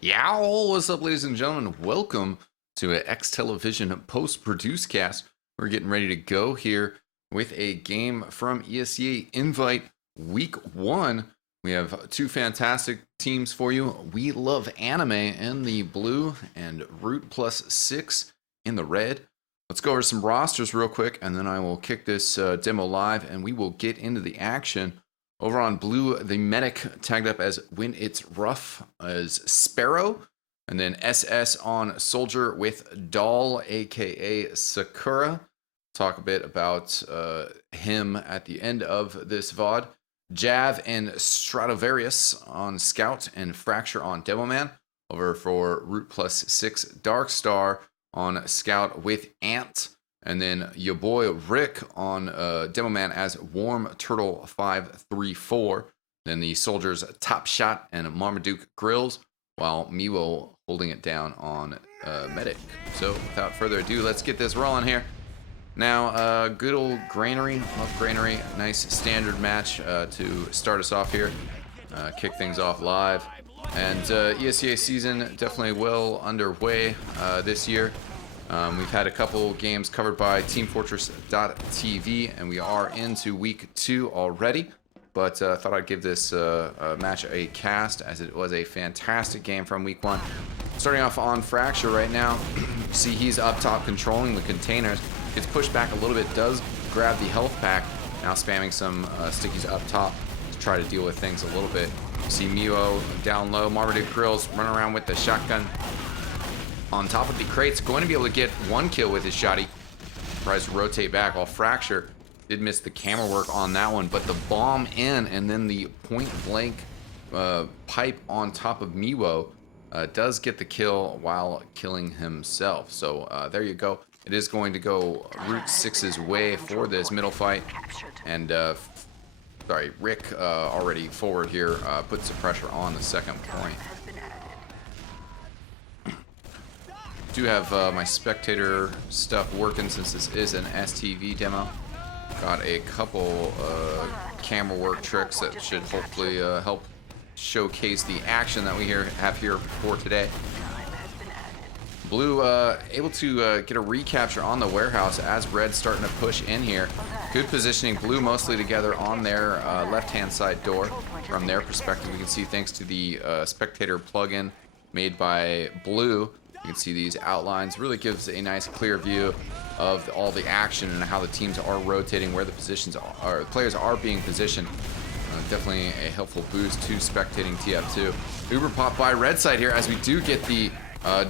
Yow! What's up, ladies and gentlemen? Welcome to an X Television post-produced cast. We're getting ready to go here with a game from ESEA Invite Week 1. We have two fantastic teams for you. We Love Anime in the blue and Root6 in the red. Let's go over some rosters real quick, and then I will kick this demo live, and we will get into the action. Over on blue, the medic tagged up as When It's Rough as Sparrow. And then SS on soldier with Doll, aka Sakura. Talk a bit about him at the end of this VOD. Jav and Stradivarius on Scout and Fracture on Demoman. Over for Root6 Darkstar on Scout with Ant. And then your boy Rick on Demoman as Warm Turtle 534. Then the soldiers Top Shot and Marmaduke Grills, while Miwo holding it down on Medic. So without further ado, let's get this rolling here. Now, good old Granary, love Granary. Nice standard match to start us off here. Kick things off live. And ESEA season definitely well underway this year. We've had a couple games covered by TeamFortress.tv, and we are into week 2 already. But I thought I'd give this match a cast, as it was a fantastic game from week 1. Starting off on Fracture right now. See, he's up top controlling the containers. Gets pushed back a little bit, does grab the health pack. Now spamming some stickies up top to try to deal with things a little bit. See Miwo down low. Marmaduke Grills running around with the shotgun. On top of the crates, going to be able to get one kill with his shotty. Tries to rotate back, while Fracture did miss the camera work on that one, but the bomb in and then the point blank pipe on top of Miwo does get the kill while killing himself. So there you go. It is going to go Root6's way for this middle fight. And sorry, Rick already forward here puts the pressure on the second point. Do have my spectator stuff working since this is an STV demo. Got a couple camera work tricks that should hopefully help showcase the action that we have here for today. Blue able to get a recapture on the warehouse as Red's starting to push in here. Good positioning. Blue mostly together on their left-hand side door. From their perspective, we can see thanks to the spectator plugin made by Blue. You can see these outlines. Really gives a nice clear view of all the action and how the teams are rotating, where the positions are, players are being positioned. Definitely a helpful boost to spectating TF2. Uber pop by red side here as we do get the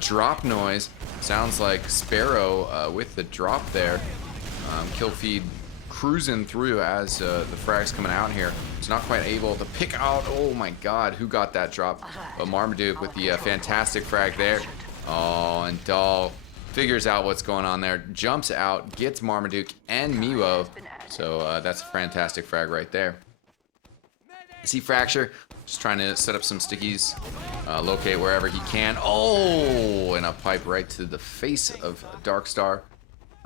drop noise. Sounds like Sparrow with the drop there. Kill feed cruising through as the frag's coming out here. It's not quite able to pick out. Oh my god, who got that drop? But Marmaduke with the fantastic frag there. Oh, and Doll figures out what's going on there, jumps out, gets Marmaduke and Miwo. So that's a fantastic frag right there. See Fracture just trying to set up some stickies, locate wherever he can. Oh, and a pipe right to the face of Darkstar.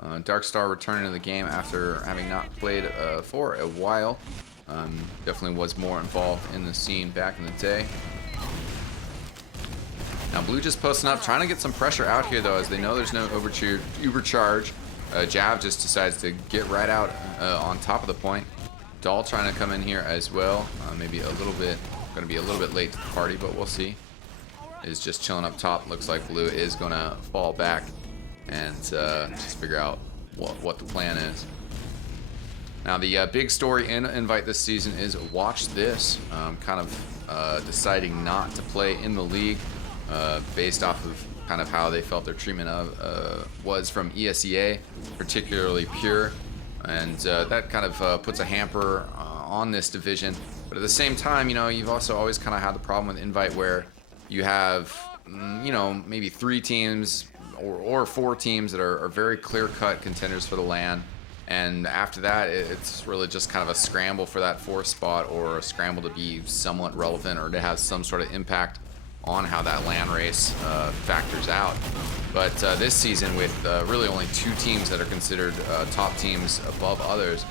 Darkstar returning to the game after having not played for a while. Definitely was more involved in the scene back in the day. Now Blue just posting up, trying to get some pressure out here though, as they know there's no overcharge. Jav just decides to get right out on top of the point. Doll trying to come in here as well. Maybe a little bit, going to be a little bit late to the party, but we'll see. Is just chilling up top. Looks like Blue is going to fall back and just figure out what the plan is. Now the big story in Invite this season is Watch This. Kind of deciding not to play in the league. Based off of kind of how they felt their treatment of was from ESEA, particularly Pure, and that kind of puts a hamper on this division. But at the same time, you know, you've also always kind of had the problem with Invite where you have, you know, maybe 3 teams or 4 teams that are very clear-cut contenders for the LAN, and after that, it's really just kind of a scramble for that 4th spot, or a scramble to be somewhat relevant or to have some sort of impact on how that LAN race factors out. But this season, with really only 2 teams that are considered top teams above others,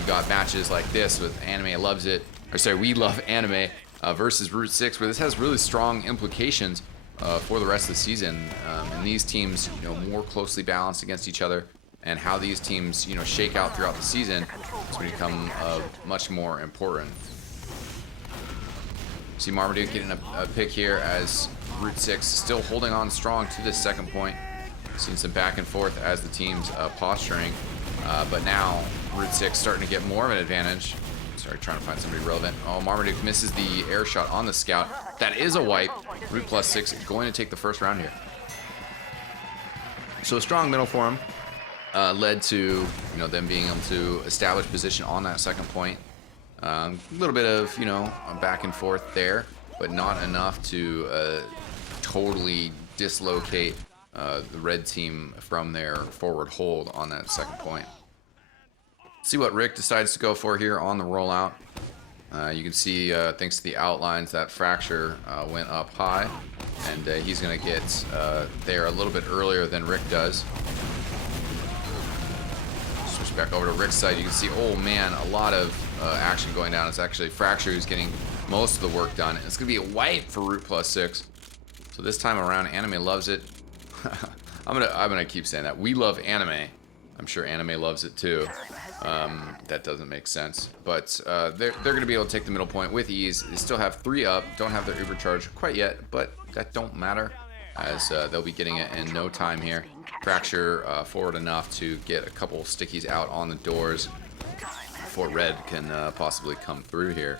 you got matches like this with Anime Loves It, or sorry, We Love Anime versus Root6, where this has really strong implications for the rest of the season, and these teams, more closely balanced against each other, and how these teams, shake out throughout the season is going to become much more important. See Marmaduke getting a pick here as Root6 still holding on strong to this second point. Seen some back and forth as the team's posturing, but now Root6 starting to get more of an advantage. Sorry, trying to find somebody relevant. Oh, Marmaduke misses the air shot on the scout. That is a wipe. Root+6 is going to take the first round here. So a strong middle for him led to them being able to establish position on that second point. A little bit of back and forth there, but not enough to totally dislocate the red team from their forward hold on that second point. See what Rick decides to go for here on the rollout. You can see, thanks to the outlines, that Fracture went up high, and he's going to get there a little bit earlier than Rick does. Switch back over to Rick's side. You can see, oh man, a lot of action going down. It's actually Fracture who's getting most of the work done. It's going to be a wipe for Root+6. So this time around, Anime loves it. I'm gonna keep saying that. We love Anime. I'm sure Anime loves it too. That doesn't make sense, but they're going to be able to take the middle point with ease. They still have 3 up, don't have their Uber charge quite yet, but that don't matter, as they'll be getting it in no time here. Fracture forward enough to get a couple stickies out on the doors before Red can possibly come through here,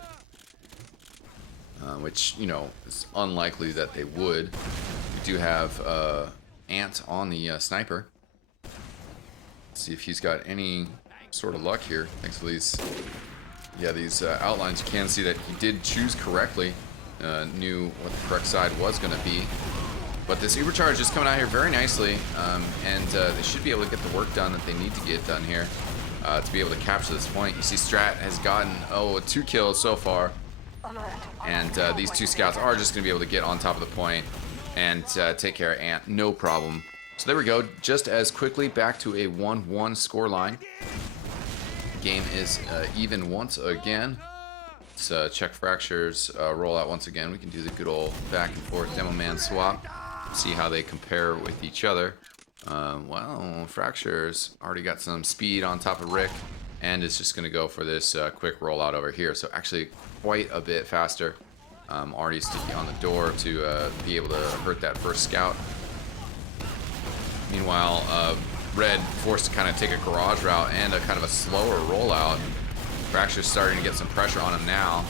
which is unlikely that they would. We do have Ant on the sniper. Let's see if he's got any sort of luck here. Thanks to these, these outlines, you can see that he did choose correctly, knew what the correct side was going to be. But this Uber charge is coming out here very nicely, and they should be able to get the work done that they need to get done here to be able to capture this point. You see Strat has gotten 2 kills so far, and these 2 scouts are just going to be able to get on top of the point and take care of Ant, no problem. So there we go, just as quickly back to a 1-1 scoreline. Game is even once again. Let's check Fracture's rollout once again. We can do the good old back and forth demo man swap. See how they compare with each other. Well, Fracture's already got some speed on top of Rick, and is just going to go for this quick rollout over here. So actually quite a bit faster. Already sticky on the door to be able to hurt that first scout. Meanwhile, Red forced to kind of take a garage route and a kind of a slower rollout. Fracture's starting to get some pressure on him now.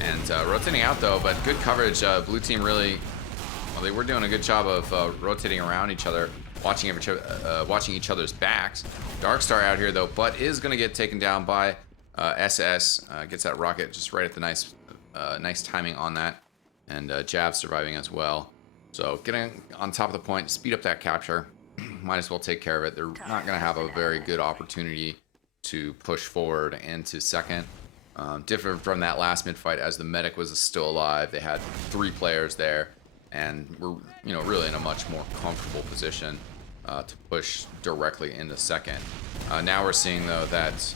And rotating out though, but good coverage. Blue team really, well, they were doing a good job of rotating around each other, watching each other's backs. Darkstar out here though, but is going to get taken down by SS. Gets that rocket just right at the nice timing on that. And Jab surviving as well. So getting on top of the point, speed up that capture. Might as well take care of it. They're not going to have a very good opportunity to push forward into second. Different from that last mid-fight, as the medic was still alive. They had 3 players there, and were really in a much more comfortable position to push directly into second. Now we're seeing though that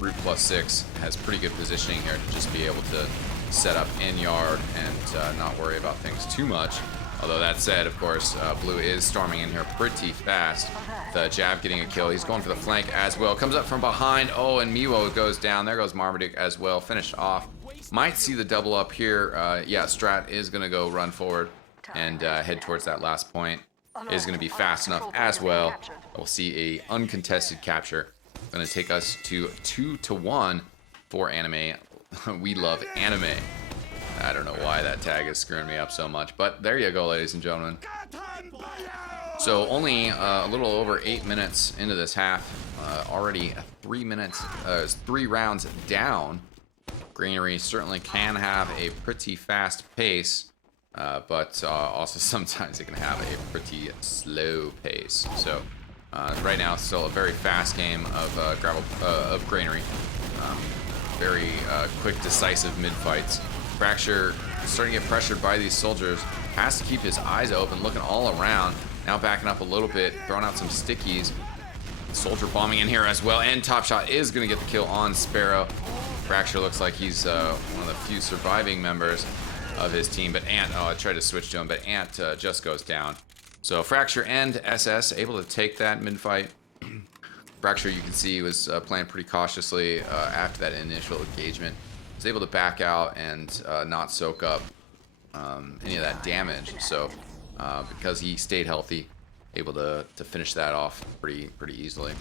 Root+6 has pretty good positioning here to just be able to set up in yard and not worry about things too much. Although that said, of course, Blue is storming in here pretty fast. The Jab getting a kill. He's going for the flank as well. Comes up from behind. Oh, and Miwo goes down. There goes Marmaduke as well. Finished off. Might see the double up here. Yeah, Strat is going to go run forward and head towards that last point. Is going to be fast enough as well. We'll see a uncontested capture. Going to take us to 2-1 for Anime. We love Anime. I don't know why that tag is screwing me up so much, but there you go, ladies and gentlemen. So only a little over 8 minutes into this half, already 3 rounds down. Greenery certainly can have a pretty fast pace, but also sometimes it can have a pretty slow pace. So right now, still a very fast game of Greenery. Very quick, decisive mid-fights. Fracture starting to get pressured by these soldiers. Has to keep his eyes open, looking all around. Now backing up a little bit, throwing out some stickies. Soldier bombing in here as well, and Top Shot is going to get the kill on Sparrow. Fracture looks like he's one of the few surviving members. of his team. But Ant, I tried to switch to him, but Ant just goes down. So Fracture and SS able to take that mid-fight. Fracture, you can see, was playing pretty cautiously after that initial engagement. Was able to back out and not soak up any of that damage. So because he stayed healthy, able to finish that off pretty easily.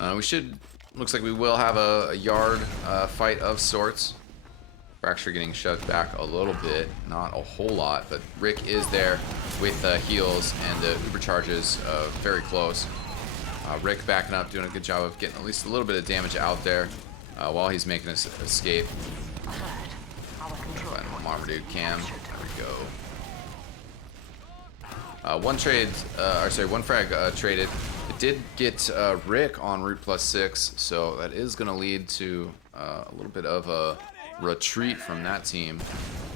Looks like we will have a yard fight of sorts. Fracture getting shoved back a little bit, not a whole lot, but Rick is there with heals and uber charges very close. Rick backing up, doing a good job of getting at least a little bit of damage out there while he's making his escape. Marmaduke cam, there we go. One frag traded. It did get Rick on Root+6, so that is going to lead to a little bit of a retreat from that team.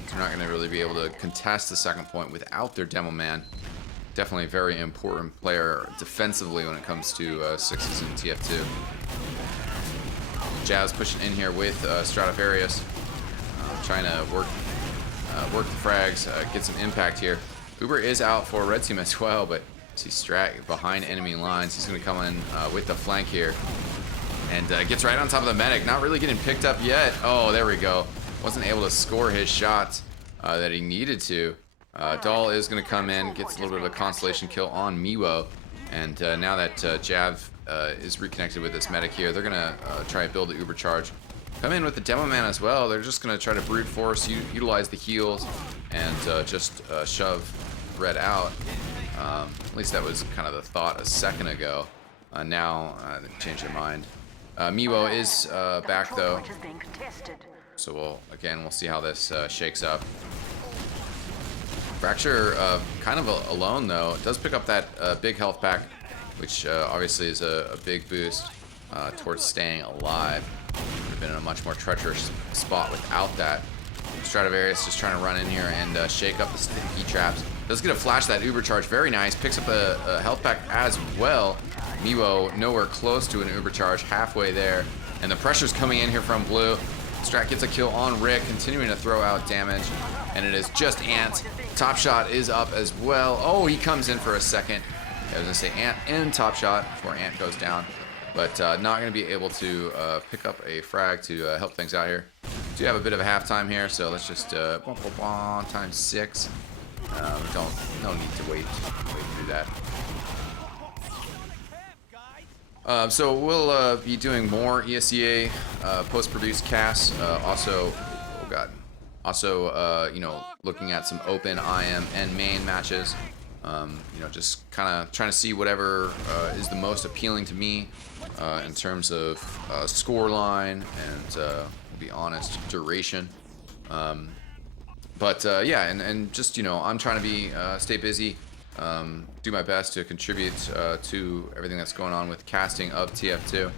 They're not going to really be able to contest the second point without their demo man. Definitely a very important player defensively when it comes to sixes in TF2. Jazz pushing in here with Stradivarius, trying to work the frags, get some impact here. Uber is out for red team as well, but see Strat behind enemy lines. He's going to come in with the flank here. And gets right on top of the medic. Not really getting picked up yet. Oh, there we go. Wasn't able to score his shot that he needed to. Dahl is going to come in, gets a little bit of a constellation kill on Miwo. And now that Jav is reconnected with this medic here, they're going to try and build the uber charge. Come in with the demo man as well. They're just going to try to brute force, utilize the heals, and just shove Red out. At least that was kind of the thought a second ago. Now they changed their mind. Miwo is back though, so we'll see how this shakes up. Fracture kind of alone though. It does pick up that big health pack, which obviously is a big boost towards staying alive. Would have been in a much more treacherous spot without that. Stradivarius just trying to run in here and shake up the sticky traps. Does get a flash that uber charge, very nice. Picks up a health pack as well. Miwo nowhere close to an uber charge, halfway there. And the pressure's coming in here from Blue. Strat gets a kill on Rick, continuing to throw out damage. And it is just Ant. Top Shot is up as well. Oh, he comes in for a second. I was going to say Ant and Top Shot before Ant goes down. But not going to be able to pick up a frag to help things out here. Do have a bit of a halftime here, so let's just times 6. No need to wait through that. So we'll be doing more ESEA post-produced casts. Also, looking at some open IM and main matches. Just kind of trying to see whatever is the most appealing to me in terms of score line and, to be honest, duration. And just, I'm trying to stay busy, do my best to contribute to everything that's going on with casting of TF2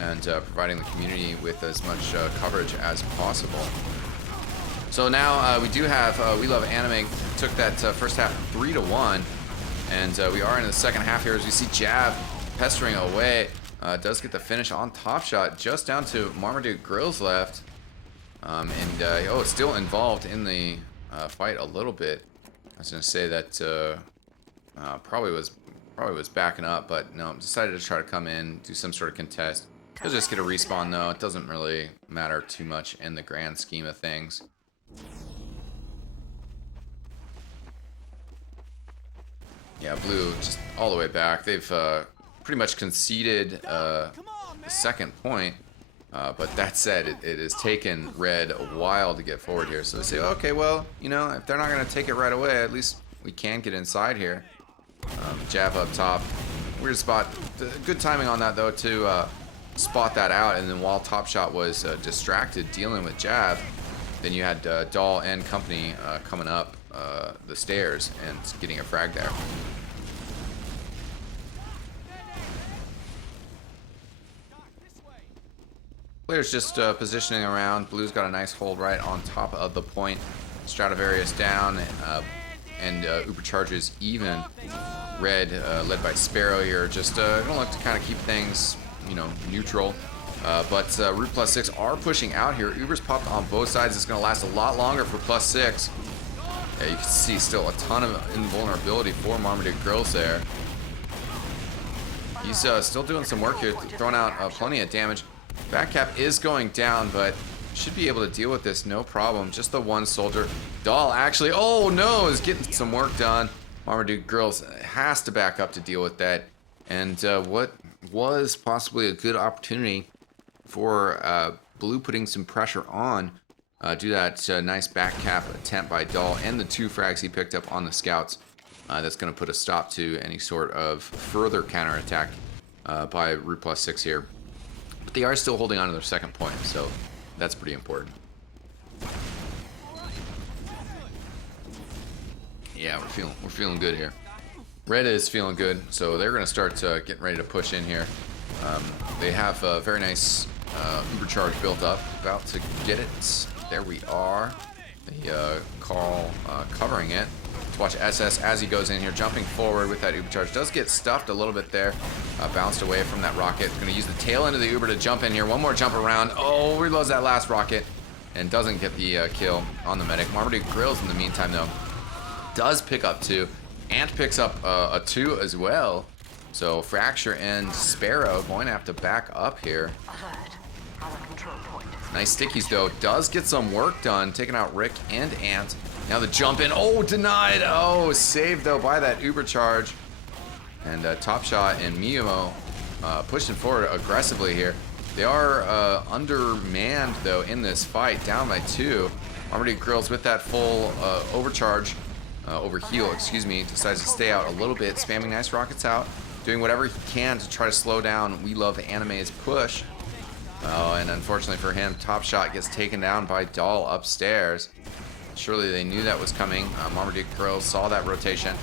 and providing the community with as much coverage as possible. So now we do have We Love Anime took that first half 3-1, and we are in the second half here as we see Jab pestering away. Does get the finish on Top Shot, just down to Marmaduke Grills left. Still involved in the fight a little bit. I was gonna say that probably was backing up, but no, decided to try to come in, do some sort of contest. He'll just get a respawn though. It doesn't really matter too much in the grand scheme of things. Yeah, Blue just all the way back. They've pretty much conceded the second point. But that said, it has taken Red a while to get forward here. So they say, okay, well, if they're not going to take it right away, at least we can get inside here. Jab up top. Weird spot. Good timing on that, though, to spot that out. And then while Top Shot was distracted dealing with Jab, then you had Dahl and company coming up the stairs and getting a frag there. Players just positioning around. Blue's got a nice hold right on top of the point. Stradivarius down, and Uber charges even. Red, led by Sparrow here, just gonna look to kind of keep things, neutral. But Root6 are pushing out here. Uber's popped on both sides. It's going to last a lot longer for +6. Yeah, you can see still a ton of invulnerability for Marmaduke Grills there. He's still doing some work here, throwing out plenty of damage. Backcap is going down, but should be able to deal with this no problem. Just the one soldier. Dahl actually, oh no, is getting some work done. Marmaduke Grills has to back up to deal with that. And what was possibly a good opportunity for Blue putting some pressure on due to that nice back cap attempt by Dahl and the 2 frags he picked up on the scouts. That's going to put a stop to any sort of further counterattack by Root6 here. But they are still holding on to their second point, so that's pretty important. Yeah, we're feeling good here. Red is feeling good, so they're going to start getting ready to push in here. They have a very nice Uber charge built up, about to get it. There we are. The call covering it. To watch SS as he goes in here, jumping forward with that Uber charge. Does get stuffed a little bit there. Bounced away from that rocket. Going to use the tail end of the Uber to jump in here. One more jump around. Oh, reloads that last rocket and doesn't get the kill on the medic. Marmaduke Grills in the meantime though does pick up 2. Ant picks up a 2 as well. So Fracture and Sparrow going to have to back up here. Nice stickies though. Does get some work done, taking out Rick and Ant. Now the jump in. Oh, denied. Oh, saved though by that Uber charge. And Top Shot and Miyamo pushing forward aggressively here. They are undermanned though in this fight, down by 2. Marmaduke Grills with that full overcharge, overheal, excuse me, decides to stay out a little bit, spamming nice rockets out, doing whatever he can to try to slow down We Love Anime's push. Oh, and unfortunately for him, Top Shot gets taken down by Dahl upstairs. Surely they knew that was coming. Marmaduke Grills saw that rotation.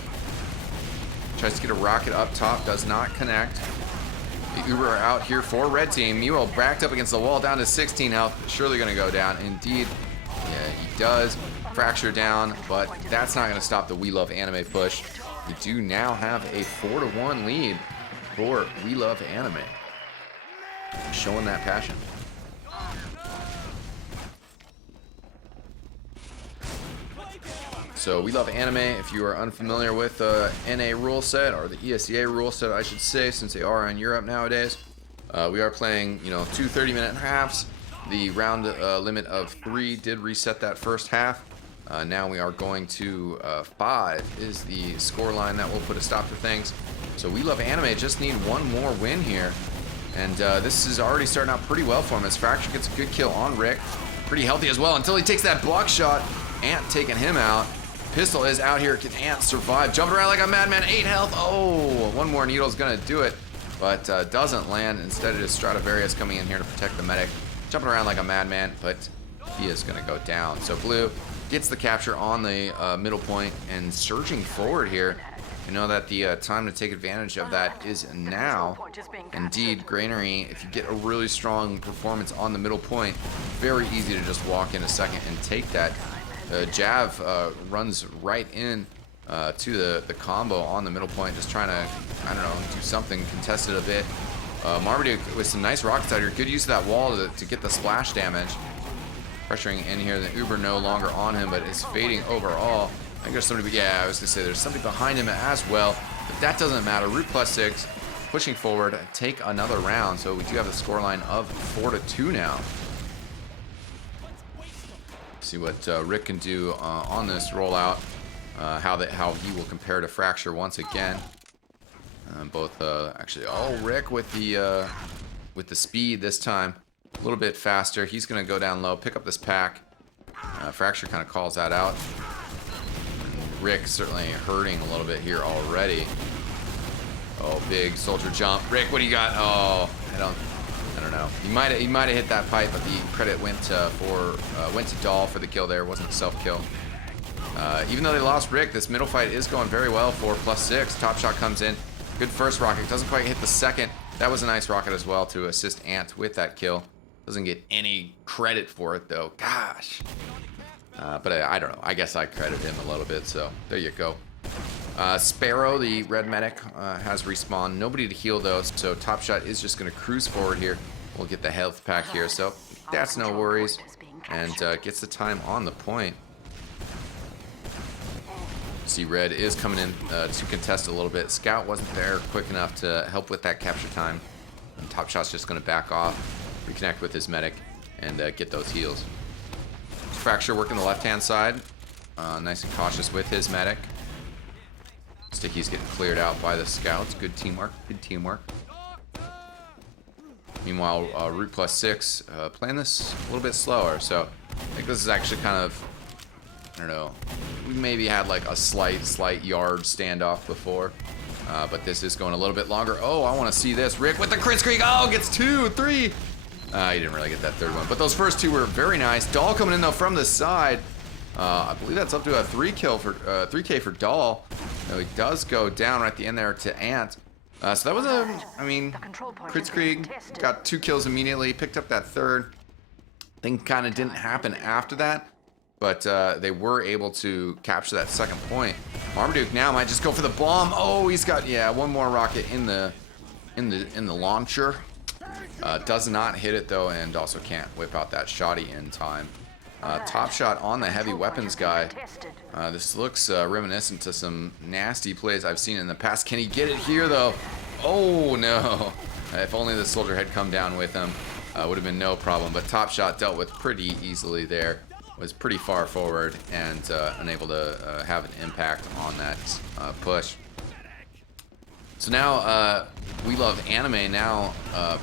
Tries to get a rocket up top, does not connect. The Uber are out here for Red Team. Mewell backed up against the wall, down to 16 health. Surely going to go down. Indeed, yeah, he does. Fracture down, but that's not going to stop the We Love Anime push. We do now have a 4-1 lead for We Love Anime. Showing that passion. So We Love Anime, if you are unfamiliar with the NA rule set, or the ESEA rule set I should say, since they are in Europe nowadays, we are playing, 2 30-minute halves. The round limit of 3 did reset that first half. Now we are going to 5 is the score line that will put a stop to things. So We Love Anime just need one more win here. And this is already starting out pretty well for him as Fracture gets a good kill on Rick. Pretty healthy as well until he takes that block shot. Ant taking him out. Pistol is out here. Can Ant survive? Jumping around like a madman. 8 health. Oh, one more needle is going to do it. But doesn't land. Instead, it is Stradivarius coming in here to protect the medic. Jumping around like a madman, but he is going to go down. So Blue gets the capture on the middle point and surging forward here. You know that the time to take advantage of that is now. Indeed, Granary, if you get a really strong performance on the middle point, very easy to just walk in a second and take that. Jav runs right in to the combo on the middle point, just trying to, do something, contest it a bit. Marmaduke with some nice rockets out here. Good use of that wall to get the splash damage. Pressuring in here. The Uber no longer on him, but is fading overall. I think there's somebody, I was going to say there's somebody behind him as well, but that doesn't matter. Root6 pushing forward, take another round. So we do have the scoreline of 4-2 now. See what Rick can do on this rollout. How he will compare to Fracture once again. Both actually, Rick with the speed this time, a little bit faster. He's gonna go down low, pick up this pack. Fracture kind of calls that out. Rick certainly hurting a little bit here already. Oh, big soldier jump. Rick, what do you got? Oh, I don't know. He might have hit that pipe, but the credit went to Dahl for the kill there. It wasn't a self-kill. Even though they lost Rick, this middle fight is going very well for +6. Top Shot comes in. Good first rocket. Doesn't quite hit the second. That was a nice rocket as well to assist Ant with that kill. Doesn't get any credit for it though. Gosh. But I don't know. I guess I credit him a little bit. So there you go. Sparrow, the red medic, has respawned. Nobody to heal though. So Top Shot is just going to cruise forward here. will get the health pack here, so that's no worries. And gets the time on the point. See, red is coming in to contest a little bit. Scout wasn't there quick enough to help with that capture time. And Top Shot's just going to back off, reconnect with his medic, and get those heals. Fracture working the left-hand side. Nice and cautious with his medic. Sticky's getting cleared out by the scouts. Good teamwork. Good teamwork. Meanwhile, Root6 playing this a little bit slower. So I think this is actually kind of, I don't know, we maybe had like a slight yard standoff before. But this is going a little bit longer. Oh, I want to see this. Rick with the crit streak. Oh, gets 2, 3. He didn't really get that third one. But those first 2 were very nice. Doll coming in though from the side. I believe that's up to a 3K for Doll. No, he does go down right at the end there to Ant. So that was Kritzkrieg got 2 kills immediately, picked up that third. Thing kind of didn't happen after that, but they were able to capture that second point. Marmaduke now might just go for the bomb. Oh, he's got, yeah, one more rocket in the launcher. Does not hit it though, and also can't whip out that shotty in time. Top Shot on the heavy weapons guy. This looks reminiscent to some nasty plays I've seen in the past. Can he get it here though? Oh no. If only the soldier had come down with him, would have been no problem. But Top Shot dealt with pretty easily there. Was pretty far forward and unable to have an impact on that push. So now we love anime now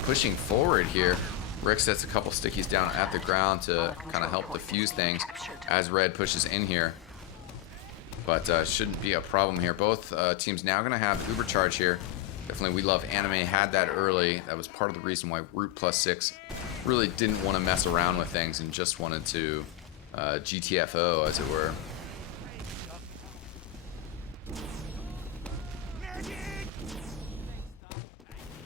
pushing forward here. Rick sets a couple stickies down at the ground to kind of help defuse things as red pushes in here. But shouldn't be a problem here. Both teams now going to have Uber Charge here. Definitely we love anime had that early. That was part of the reason why Root6 really didn't want to mess around with things and just wanted to GTFO, as it were.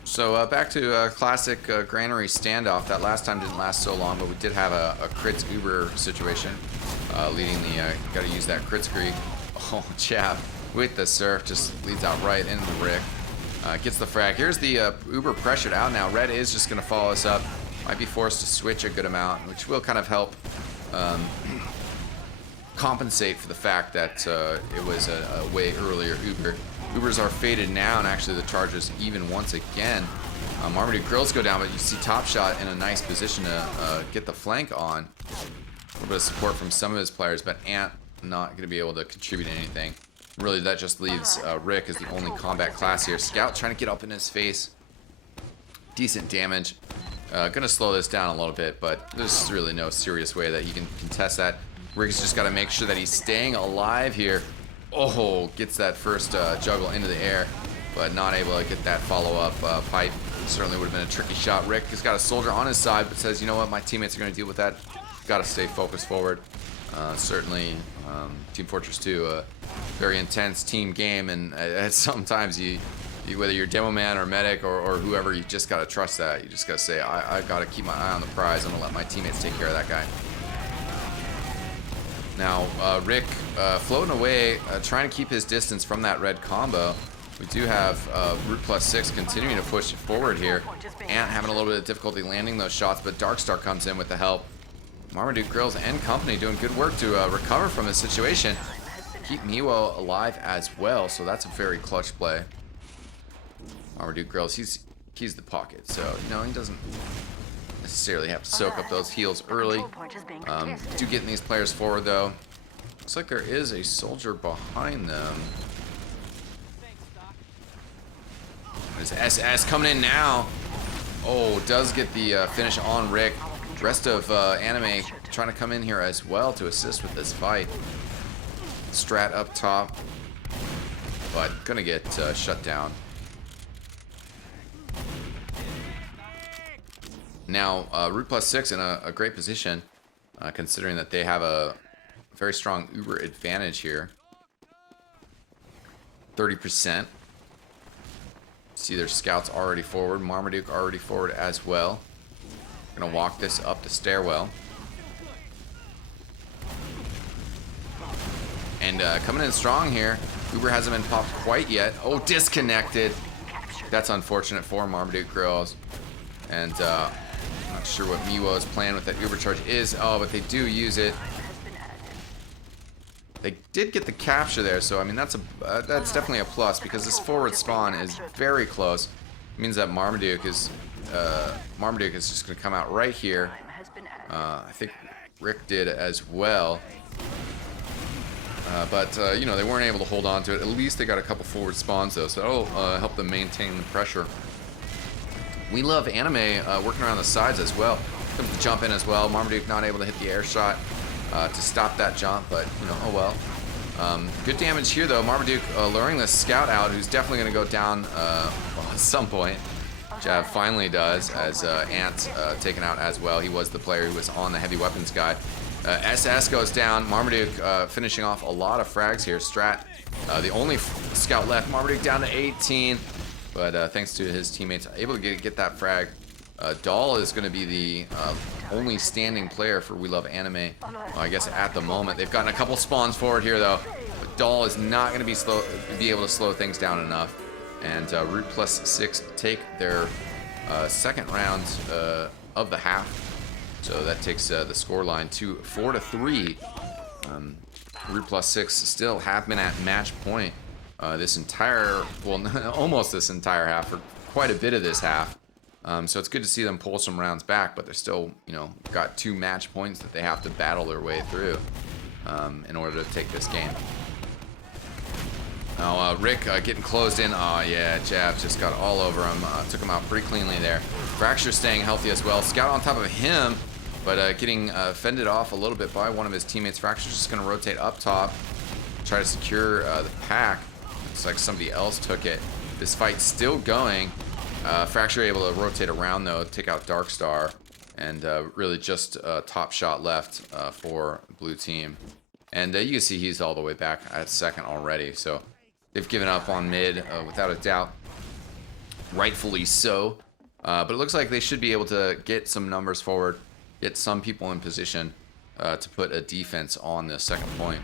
So back to classic Granary standoff. That last time didn't last so long, but we did have a Crits Uber situation leading the, gotta use that Kritzkrieg. Oh, Chap with the surf just leads out right into the Rick. Gets the frag. Here's the Uber pressured out now. Red is just gonna follow us up. Might be forced to switch a good amount, which will kind of help compensate for the fact that it was a way earlier Uber. Ubers are faded now, and actually the charges even once again. Marmaduke grills go down, but you see Top Shot in a nice position to get the flank on. A little bit of support from some of his players, but Ant not going to be able to contribute anything. Really, that just leaves Rick as the only combat class here. Scout trying to get up in his face. Decent damage. Gonna slow this down a little bit, but there's really no serious way that he can contest that. Rick's just got to make sure that he's staying alive here. Oh, gets that first juggle into the air, but not able to get that follow-up pipe. Certainly would have been a tricky shot. Rick has got a soldier on his side, but says, you know what, my teammates are going to deal with that. Got to stay focused forward. Certainly, Team Fortress 2, a very intense team game, and sometimes you whether you're demo man or medic or whoever, you just got to trust that. You just got to say, I got to keep my eye on the prize. I'm going to let my teammates take care of that guy. Now, Rick floating away, trying to keep his distance from that red combo. We do have Root6 continuing to push forward here. Ant having a little bit of difficulty landing those shots, but Darkstar comes in with the help. Marmaduke Grills and company doing good work to recover from this situation. Keep Miwo alive as well, so that's a very clutch play. Marmaduke Grills, he's the pocket, so he doesn't necessarily have to soak up those heals early. Do getting these players forward though. Looks like there is a soldier behind them. There's SS coming in now. Oh, does get the finish on Rick. Rest of anime trying to come in here as well to assist with this fight. Strat up top, but gonna get shut down. Now, Root6 in a great position, considering that they have a very strong Uber advantage here. 30%. See their scouts already forward. Marmaduke already forward as well. Gonna walk this up the stairwell. And coming in strong here. Uber hasn't been popped quite yet. Oh, disconnected. That's unfortunate for Marmaduke Grills. And Not sure what Miwo's plan with that Uber charge is. Oh, but they do use it. They did get the capture there, so I mean that's definitely a plus because this forward spawn is very close. It means that Marmaduke is just going to come out right here. I think Rick did as well. But you know, they weren't able to hold on to it. At least they got a couple forward spawns though, so that'll help them maintain the pressure. We love anime working around the sides as well. Comes to jump in as well. Marmaduke not able to hit the air shot to stop that jump, but you know, oh well. Good damage here though. Marmaduke luring the scout out, who's definitely going to go down at some point. Jav finally does, as Ant taken out as well. He was the player who was on the heavy weapons guide. SS goes down. Marmaduke finishing off a lot of frags here. Strat, the only scout left. Marmaduke down to 18, but thanks to his teammates, able to get that frag. Doll is going to be the only standing player for We Love Anime, I guess, at the moment. They've gotten a couple spawns forward here, though. But Doll is not going to be able to slow things down enough. And Root6 take their second round of the half. So that takes the score line to 4-3. Root6 still have been at match point this entire, well, almost this entire half, for quite a bit of this half. So it's good to see them pull some rounds back, but they're still, you know, got 2 match points that they have to battle their way through in order to take this game. Now, Rick getting closed in. Oh, yeah, Jab just got all over him. Took him out pretty cleanly there. Fracture staying healthy as well. Scout on top of him, but getting fended off a little bit by one of his teammates. Fracture's just going to rotate up top, try to secure the pack. Looks like somebody else took it. This fight's still going. Fracture able to rotate around, though, take out Darkstar, and really just top shot left for blue team. And you can see he's all the way back at second already, so they've given up on mid without a doubt. Rightfully so. But it looks like they should be able to get some numbers forward, get some people in position to put a defense on the second point.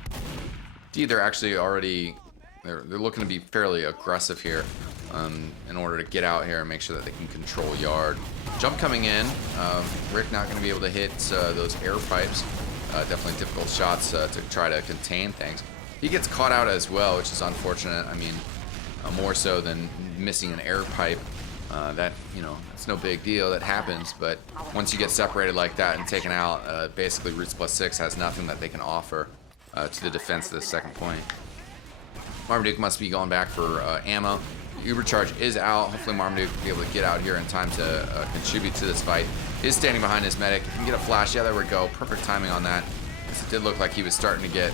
Indeed, they're actually already, they're looking to be fairly aggressive here in order to get out here and make sure that they can control yard. Jump coming in. Rick not going to be able to hit those air pipes. Definitely difficult shots to try to contain things. He gets caught out as well, which is unfortunate. I mean, more so than missing an air pipe. That, you know, it's no big deal. That happens. But once you get separated like that and taken out, basically Root6 has nothing that they can offer to the defense of the second point. Marmaduke must be going back for ammo. The Uber charge is out. Hopefully Marmaduke will be able to get out here in time to contribute to this fight. Is standing behind his medic. He can get a flash. Yeah, there we go. Perfect timing on that. It did look like he was starting to get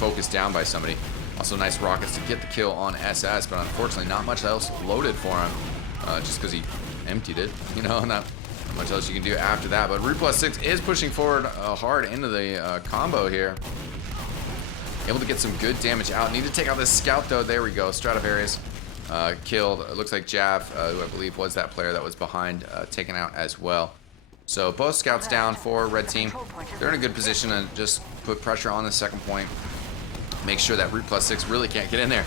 focused down by somebody. Also nice rockets to get the kill on SS, but unfortunately not much else loaded for him, just because he emptied it. You know, not much else you can do after that. But Root6 is pushing forward hard into the combo here. Able to get some good damage out. Need to take out this scout though. There we go. Stradivarius killed. It looks like Jav, who I believe was that player that was behind, taken out as well. So both scouts down for red team. They're in a good position to just put pressure on the second point. Make sure that Root6 really can't get in there.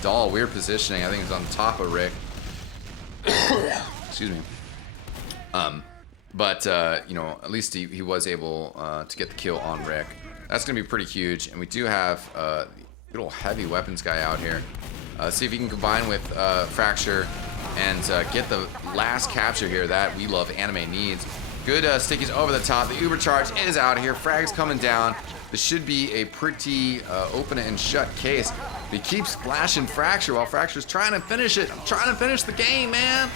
Doll, weird positioning. I think it's on top of Rick. Excuse me. But you know, at least he was able to get the kill on Rick. That's going to be pretty huge. And we do have a good old heavy weapons guy out here. See if he can combine with Fracture and get the last capture here that We Love Anime needs. Good stickies over the top. The Uber charge is out here. Frag's coming down. This should be a pretty open and shut case. He keeps splashing Fracture while Fracture's trying to finish it. I'm trying to finish the game, man.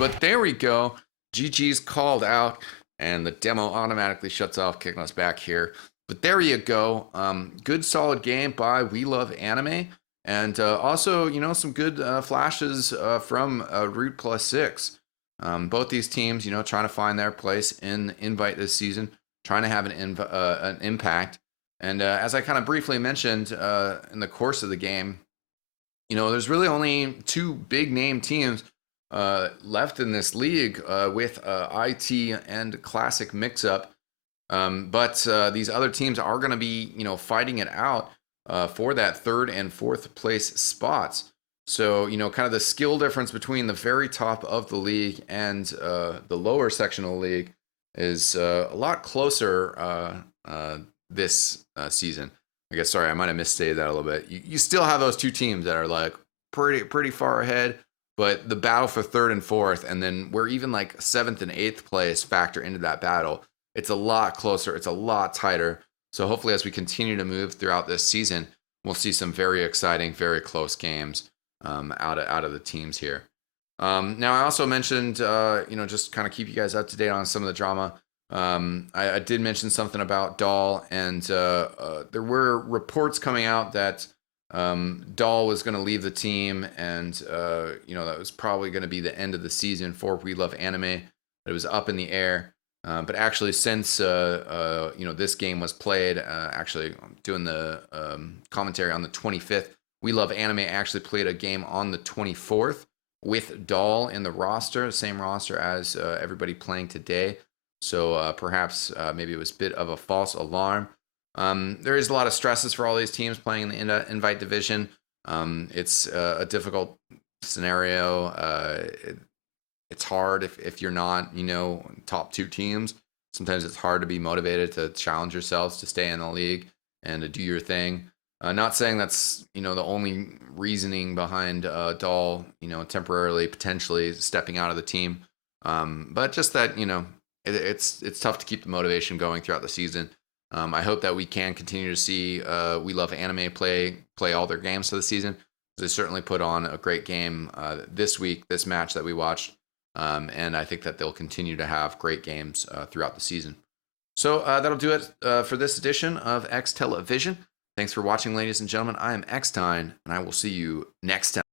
But there we go. GG's called out, and the demo automatically shuts off, kicking us back here. But there you go. Good solid game by We Love Anime. And also, you know, some good flashes from Root6. Both these teams, you know, trying to find their place in Invite this season, trying to have an impact. And as I kind of briefly mentioned in the course of the game, you know, there's really only 2 big name teams left in this league with IT and Classic Mix-Up. But these other teams are going to be, you know, fighting it out for that 3rd and 4th place spots. So, you know, kind of the skill difference between the very top of the league and the lower section of the league is a lot closer this season. I guess, sorry, I might have misstated that a little bit. You still have those two teams that are like pretty far ahead, but the battle for third and fourth, and then where even like seventh and eighth place factor into that battle, it's a lot closer. It's a lot tighter. So hopefully, as we continue to move throughout this season, we'll see some very exciting, very close games out of the teams here. Now, I also mentioned, just kind of keep you guys up to date on some of the drama. I did mention something about Dahl, and there were reports coming out that Dahl was going to leave the team, and that was probably going to be the end of the season for We Love Anime. It was up in the air, but actually, since this game was played, actually doing the commentary on the 25th, We Love Anime actually played a game on the 24th with Dahl in the roster, same roster as everybody playing today. So perhaps maybe it was a bit of a false alarm. There is a lot of stresses for all these teams playing in the Invite Division. It's a difficult scenario. It's hard if you're not, top two teams. Sometimes it's hard to be motivated to challenge yourselves to stay in the league and to do your thing. Not saying that's, the only reasoning behind Dahl, temporarily, potentially stepping out of the team. But just that, it's tough to keep the motivation going throughout the season. I hope that we can continue to see We Love Anime play all their games for the season. They certainly put on a great game this week, this match that we watched. And I think that they'll continue to have great games throughout the season. So that'll do it for this edition of X Television. Thanks for watching, ladies and gentlemen. I am eXtine, and I will see you next time.